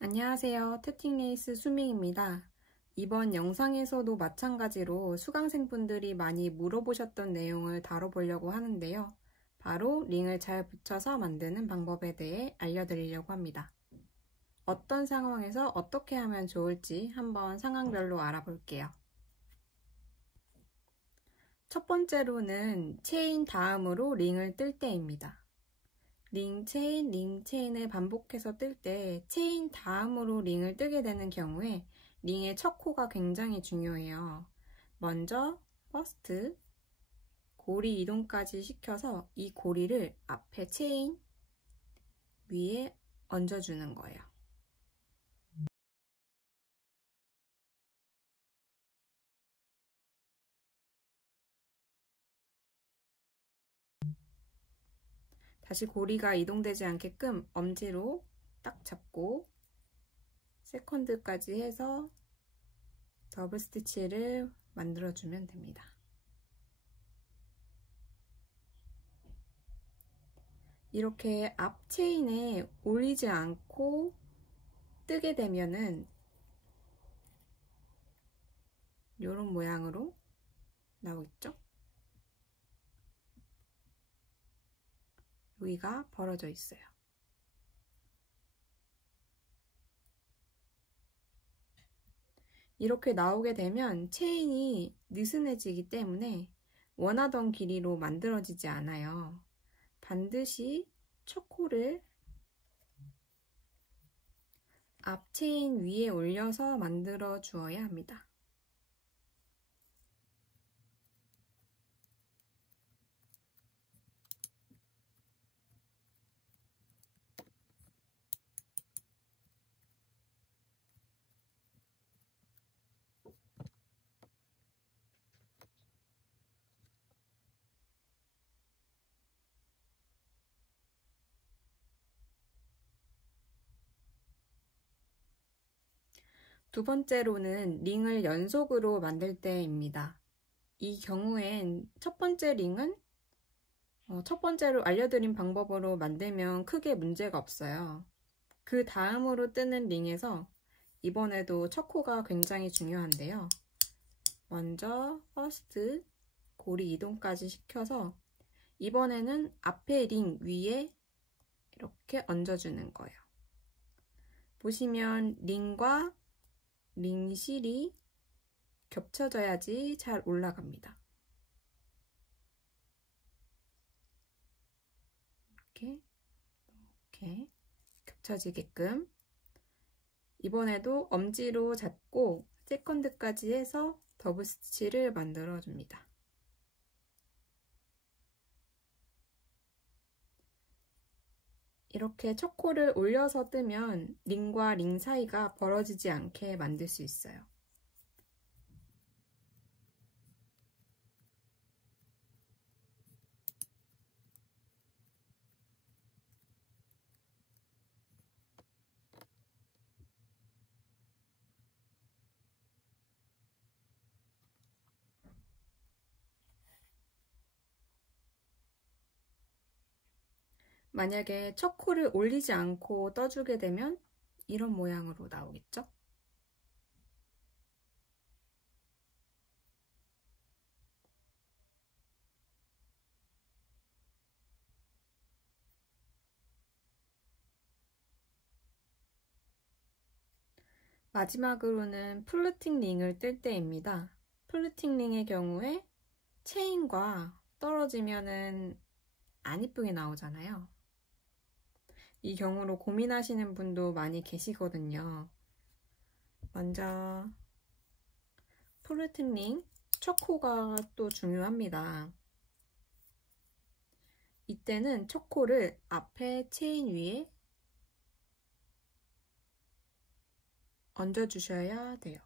안녕하세요. 태팅레이스 수밍입니다. 이번 영상에서도 마찬가지로 수강생분들이 많이 물어보셨던 내용을 다뤄보려고 하는데요. 바로 링을 잘 붙여서 만드는 방법에 대해 알려드리려고 합니다. 어떤 상황에서 어떻게 하면 좋을지 한번 상황별로 알아볼게요. 첫 번째로는 체인 다음으로 링을 뜰 때입니다. 링 체인을 반복해서 뜰 때 체인 다음으로 링을 뜨게 되는 경우에 링의 첫 코가 굉장히 중요해요. 먼저 퍼스트 고리 이동까지 시켜서 이 고리를 앞에 체인 위에 얹어주는 거예요. 다시 고리가 이동되지 않게끔 엄지로 딱 잡고 세컨드까지 해서 더블 스티치를 만들어주면 됩니다. 이렇게 앞 체인에 올리지 않고 뜨게 되면은 이런 모양으로 나오겠죠? 여기가 벌어져 있어요. 이렇게 나오게 되면 체인이 느슨해지기 때문에 원하던 길이로 만들어지지 않아요. 반드시 첫 코를 앞 체인 위에 올려서 만들어 주어야 합니다. 두 번째로는 링을 연속으로 만들 때입니다. 이 경우엔 첫 번째 링은 첫 번째로 알려드린 방법으로 만들면 크게 문제가 없어요. 그 다음으로 뜨는 링에서 이번에도 첫 코가 굉장히 중요한데요. 먼저 퍼스트 고리 이동까지 시켜서 이번에는 앞에 링 위에 이렇게 얹어주는 거예요. 보시면 링과 링실이 겹쳐져야지 잘 올라갑니다. 이렇게 겹쳐지게끔 이번에도 엄지로 잡고 세컨드까지 해서 더블 스티치를 만들어 줍니다. 이렇게 첫 코를 올려서 뜨면 링과 링 사이가 벌어지지 않게 만들 수 있어요. 만약에 첫 코를 올리지 않고 떠주게 되면 이런 모양으로 나오겠죠? 마지막으로는 플루팅 링을 뜰 때입니다. 플루팅 링의 경우에 체인과 떨어지면은 안 이쁘게 나오잖아요. 이 경우로 고민하시는 분도 많이 계시거든요. 먼저 플루팅 링 첫 코가 또 중요합니다. 이때는 첫 코를 앞에 체인 위에 얹어주셔야 돼요.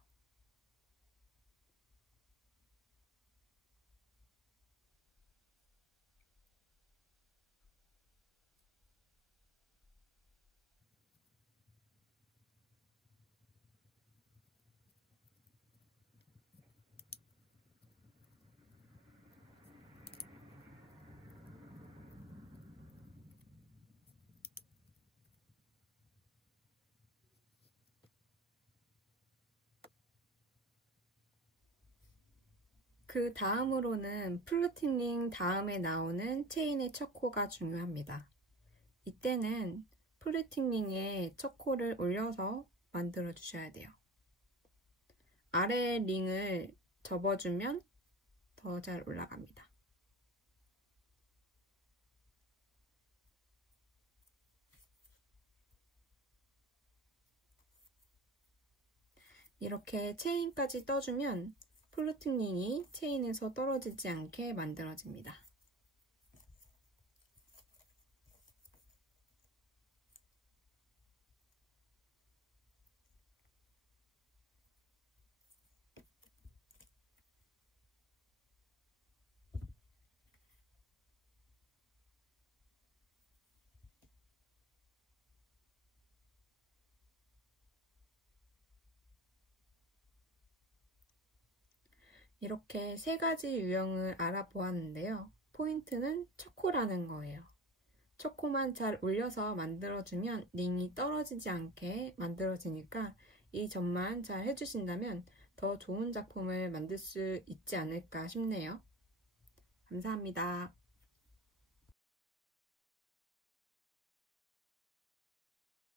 그 다음으로는 플루팅 링 다음에 나오는 체인의 첫 코가 중요합니다. 이때는 플루팅 링에 첫 코를 올려서 만들어 주셔야 돼요. 아래 링을 접어주면 더 잘 올라갑니다. 이렇게 체인까지 떠주면 플루팅 링이 체인에서 떨어지지 않게 만들어집니다. 이렇게 세 가지 유형을 알아보았는데요. 포인트는 초코라는 거예요. 초코만 잘 올려서 만들어주면 링이 떨어지지 않게 만들어지니까 이 점만 잘 해주신다면 더 좋은 작품을 만들 수 있지 않을까 싶네요. 감사합니다.